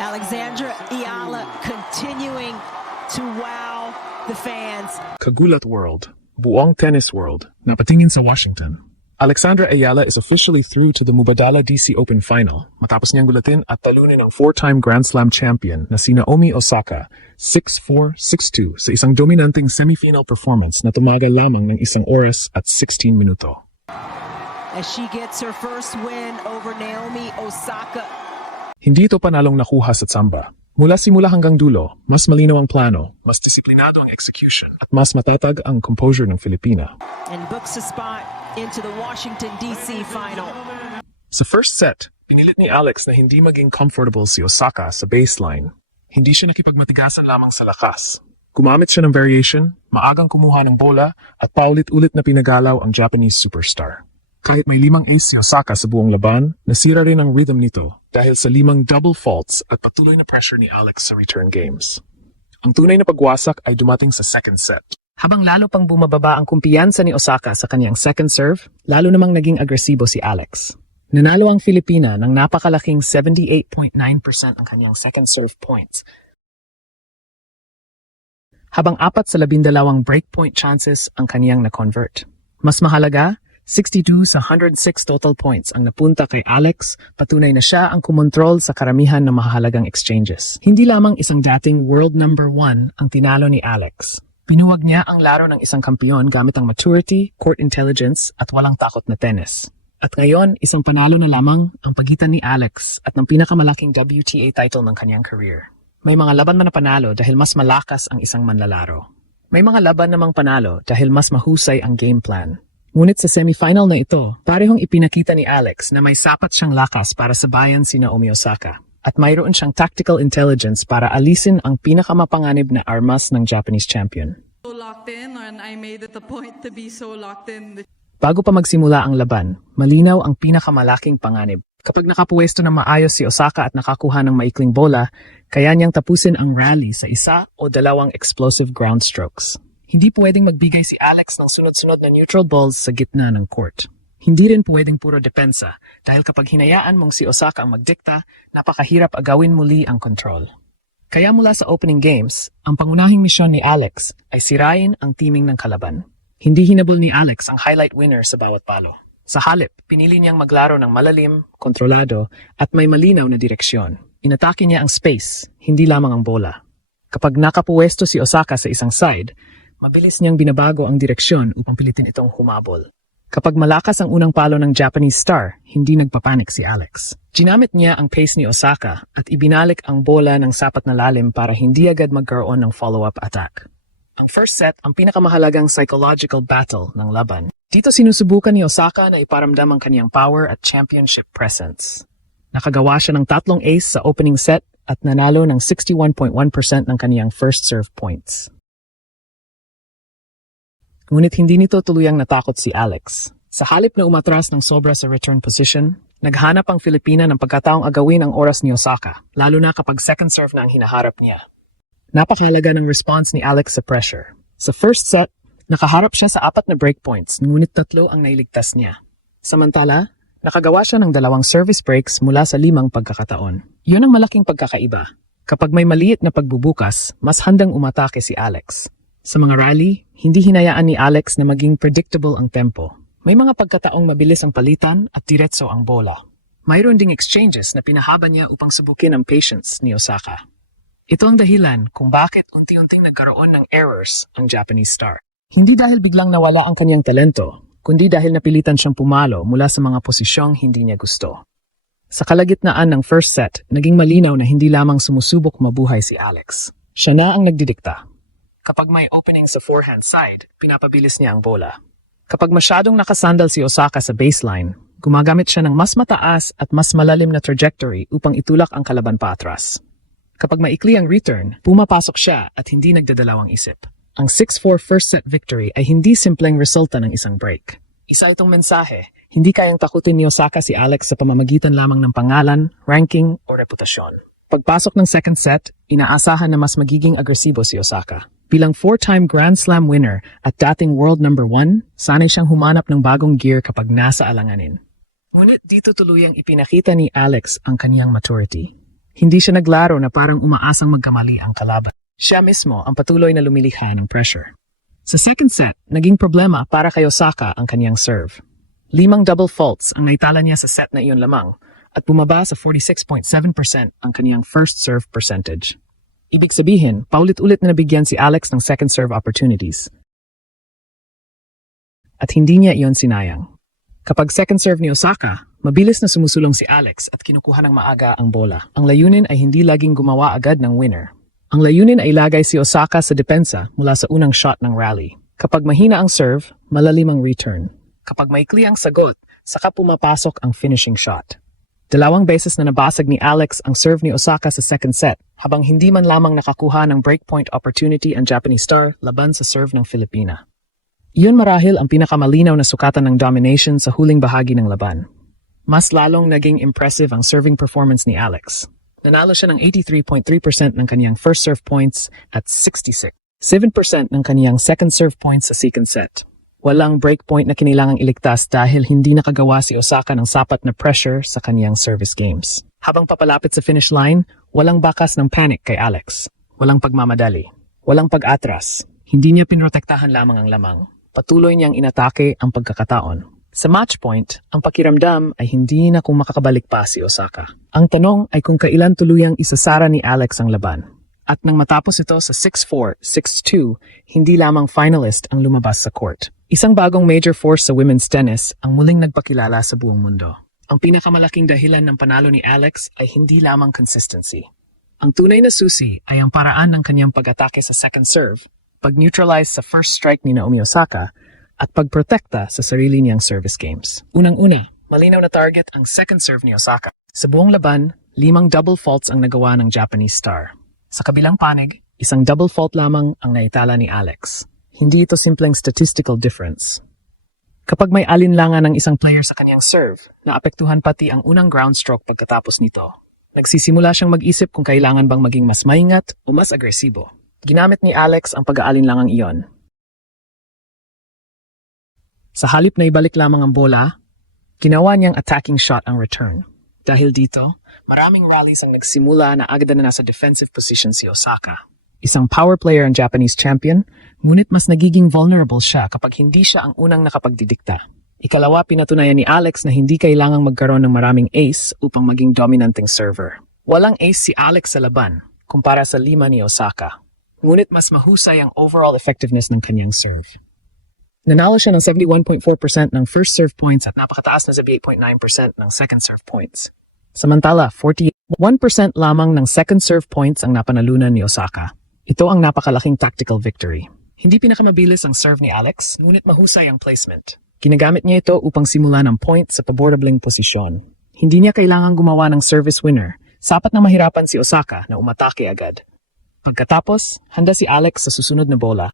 Alexandra Ayala continuing to wow the fans. Kagulat World, buong tennis world, napatingin sa Washington. Alexandra Ayala is officially through to the Mubadala DC Open Final matapos niyang gulatin at talunin ang 4-time Grand Slam champion na si Naomi Osaka 6-4, 6-2 sa isang dominanteng semifinal performance na tumagal lamang ng 1 oras at 16 minuto. As she gets her first win over Naomi Osaka. Hindi ito panalong nakuha sa Tsamba. Mula simula hanggang dulo, mas malinaw ang plano, mas disiplinado ang execution, at mas matatag ang composure ng Filipina. And books a spot into the Washington DC final. Sa first set, pinilit ni Alex na hindi maging comfortable si Osaka sa baseline. Hindi siya nakipagmatigasan lamang sa lakas. Gumamit siya ng variation, maagang kumuha ng bola, at paulit-ulit na pinagalaw ang Japanese superstar. Kahit may 5 ace si Osaka sa buong laban, nasira rin ang rhythm nito dahil sa 5 double faults at patuloy na pressure ni Alex sa return games. Ang tunay na pagwasak ay dumating sa second set. Habang lalo pang bumababa ang kumpiyansa ni Osaka sa kanyang second serve, lalo namang naging agresibo si Alex. Nanalo ang Filipina ng napakalaking 78.9% ang kanyang second serve points. Habang 4 sa 12 breakpoint chances ang kanyang na-convert. Mas mahalaga, 62 sa 106 total points ang napunta kay Alex, patunay na siya ang kumontrol sa karamihan ng mahalagang exchanges. Hindi lamang isang dating world number 1 ang tinalo ni Alex. Pinuwag niya ang laro ng isang kampiyon gamit ang maturity, court intelligence at walang takot na tennis. At ngayon, isang panalo na lamang ang pagitan ni Alex at ng pinakamalaking WTA title ng kanyang career. May mga laban man na panalo dahil mas malakas ang isang manlalaro. May mga laban namang panalo dahil mas mahusay ang game plan. Ngunit sa semifinal na ito, parehong ipinakita ni Alex na may sapat siyang lakas para sabayan si Naomi Osaka at mayroon siyang tactical intelligence para alisin ang pinakamapanganib na armas ng Japanese champion. So locked in, and I made it a point to be so locked in. Bago pa magsimula ang laban, malinaw ang pinakamalaking panganib. Kapag nakapuwesto ng maayos si Osaka at nakakuha ng maikling bola, kaya niyang tapusin ang rally sa 1 o 2 explosive ground strokes. Hindi pwedeng magbigay si Alex ng sunod-sunod na neutral balls sa gitna ng court. Hindi rin pwedeng puro depensa dahil kapag hinayaan mong si Osaka ang magdikta, napakahirap agawin muli ang control. Kaya mula sa opening games, ang pangunahing misyon ni Alex ay sirain ang teaming ng kalaban. Hindi hinabol ni Alex ang highlight winner sa bawat palo. Sa halip, pinili niyang maglaro ng malalim, kontrolado, at may malinaw na direksyon. Inatake niya ang space, hindi lamang ang bola. Kapag nakapuwesto si Osaka sa isang side, mabilis niyang binabago ang direksyon upang pilitin itong humabol. Kapag malakas ang unang palo ng Japanese star, hindi nagpapanik si Alex. Ginamit niya ang pace ni Osaka at ibinalik ang bola ng sapat na lalim para hindi agad magkaroon ng follow-up attack. Ang first set ang pinakamahalagang psychological battle ng laban. Dito sinusubukan ni Osaka na iparamdam ang kanyang power at championship presence. Nakagawa siya ng 3 ace sa opening set at nanalo ng 61.1% ng kanyang first serve points. Ngunit hindi nito tuluyang natakot si Alex. Sa halip na umatras ng sobra sa return position, naghanap ang Filipina ng pagkataong agawin ang oras ni Osaka, lalo na kapag second serve na ang hinaharap niya. Napakahalaga ng response ni Alex sa pressure. Sa first set, nakaharap siya sa 4 na breakpoints, ngunit 3 ang nailigtas niya. Samantala, nakagawa siya ng 2 service breaks mula sa 5 pagkakataon. Yun ang malaking pagkakaiba. Kapag may maliit na pagbubukas, mas handang umatake si Alex. Sa mga rally, hindi hinayaan ni Alex na maging predictable ang tempo. May mga pagkataong mabilis ang palitan at diretso ang bola. Mayroon ding exchanges na pinahaba niya upang subukin ang patience ni Osaka. Ito ang dahilan kung bakit unti-unting nagkaroon ng errors ang Japanese star. Hindi dahil biglang nawala ang kanyang talento, kundi dahil napilitan siyang pumalo mula sa mga posisyong hindi niya gusto. Sa kalagitnaan ng first set, naging malinaw na hindi lamang sumusubok mabuhay si Alex. Siya na ang nagdidikta. Kapag may opening sa forehand side, pinapabilis niya ang bola. Kapag masyadong nakasandal si Osaka sa baseline, gumagamit siya ng mas mataas at mas malalim na trajectory upang itulak ang kalaban paatras. Kapag maikli ang return, pumapasok siya at hindi nagdadalawang isip. Ang 6-4 first set victory ay hindi simpleng resulta ng isang break. Isa itong mensahe, hindi kayang takutin ni Osaka si Alex sa pamamagitan lamang ng pangalan, ranking, o reputasyon. Pagpasok ng second set, inaasahan na mas magiging agresibo si Osaka. Bilang 4-time Grand Slam winner at dating world number 1, sanay siyang humanap ng bagong gear kapag nasa alanganin. Ngunit dito tuluyang ipinakita ni Alex ang kaniyang maturity. Hindi siya naglaro na parang umaasang magkamali ang kalaban. Siya mismo ang patuloy na lumilikha ng pressure. Sa second set, naging problema para kay Osaka ang kaniyang serve. 5 double faults ang naitala niya sa set na iyon lamang at bumaba sa 46.7% ang kaniyang first serve percentage. Ibig sabihin, paulit-ulit na nabigyan si Alex ng second serve opportunities. At hindi niya iyon sinayang. Kapag second serve ni Osaka, mabilis na sumusulong si Alex at kinukuha ng maaga ang bola. Ang layunin ay hindi laging gumawa agad ng winner. Ang layunin ay ilagay si Osaka sa depensa mula sa unang shot ng rally. Kapag mahina ang serve, malalim ang return. Kapag maikli ang sagot, saka pumapasok ang finishing shot. 2 beses na nabasag ni Alex ang serve ni Osaka sa second set, habang hindi man lamang nakakuha ng breakpoint opportunity ang Japanese star laban sa serve ng Filipina. Iyon marahil ang pinakamalinaw na sukatan ng domination sa huling bahagi ng laban. Mas lalong naging impressive ang serving performance ni Alex. Nanalo siya ng 83.3% ng kaniyang first serve points at 67% ng kaniyang second serve points sa second set. Walang breakpoint na kinilangang iligtas dahil hindi nakagawa si Osaka ng sapat na pressure sa kaniyang service games. Habang papalapit sa finish line, walang bakas ng panic kay Alex. Walang pagmamadali. Walang pag-atras. Hindi niya pinrotektahan lamang ang lamang. Patuloy niyang inatake ang pagkakataon. Sa match point, ang pakiramdam ay hindi na kung makakabalik pa si Osaka. Ang tanong ay kung kailan tuluyang isasara ni Alex ang laban. At nang matapos ito sa 6-4, 6-2, hindi lamang finalist ang lumabas sa court. Isang bagong major force sa women's tennis ang muling nagpakilala sa buong mundo. Ang pinakamalaking dahilan ng panalo ni Alex ay hindi lamang consistency. Ang tunay na susi ay ang paraan ng kanyang pag-atake sa second serve, pag-neutralize sa first strike ni Naomi Osaka, at pagprotekta sa sarili niyang service games. Unang-una, malinaw na target ang second serve ni Osaka. Sa buong laban, 5 double faults ang nagawa ng Japanese star. Sa kabilang panig, 1 double fault lamang ang naitala ni Alex. Hindi ito simpleng statistical difference. Kapag may alinlangan ng isang player sa kanyang serve, naapektuhan pati ang unang ground stroke pagkatapos nito. Nagsisimula siyang mag-isip kung kailangan bang maging mas maingat o mas agresibo. Ginamit ni Alex ang pag-aalinlangang iyon. Sa halip na ibalik lamang ang bola, ginawa niyang attacking shot ang return. Dahil dito, maraming rallies ang nagsimula na agad na nasa defensive position si Osaka. Isang power player ang Japanese champion, ngunit mas nagiging vulnerable siya kapag hindi siya ang unang nakapagdidikta. Ikalawa, pinatunayan ni Alex na hindi kailangang magkaroon ng maraming ace upang maging dominanting server. Walang ace si Alex sa laban, kumpara sa 5 ni Osaka. Ngunit mas mahusay ang overall effectiveness ng kanyang serve. Nanalo siya ng 71.4% ng first serve points at napakataas na 78.9% ng second serve points. Samantala, 41% lamang ng second serve points ang napanalunan ni Osaka. Ito ang napakalaking tactical victory. Hindi pinakamabilis ang serve ni Alex, ngunit mahusay ang placement. Ginagamit niya ito upang simulan ang point sa paborabling posisyon. Hindi niya kailangang gumawa ng service winner. Sapat na mahirapan si Osaka na umatake agad. Pagkatapos, handa si Alex sa susunod na bola.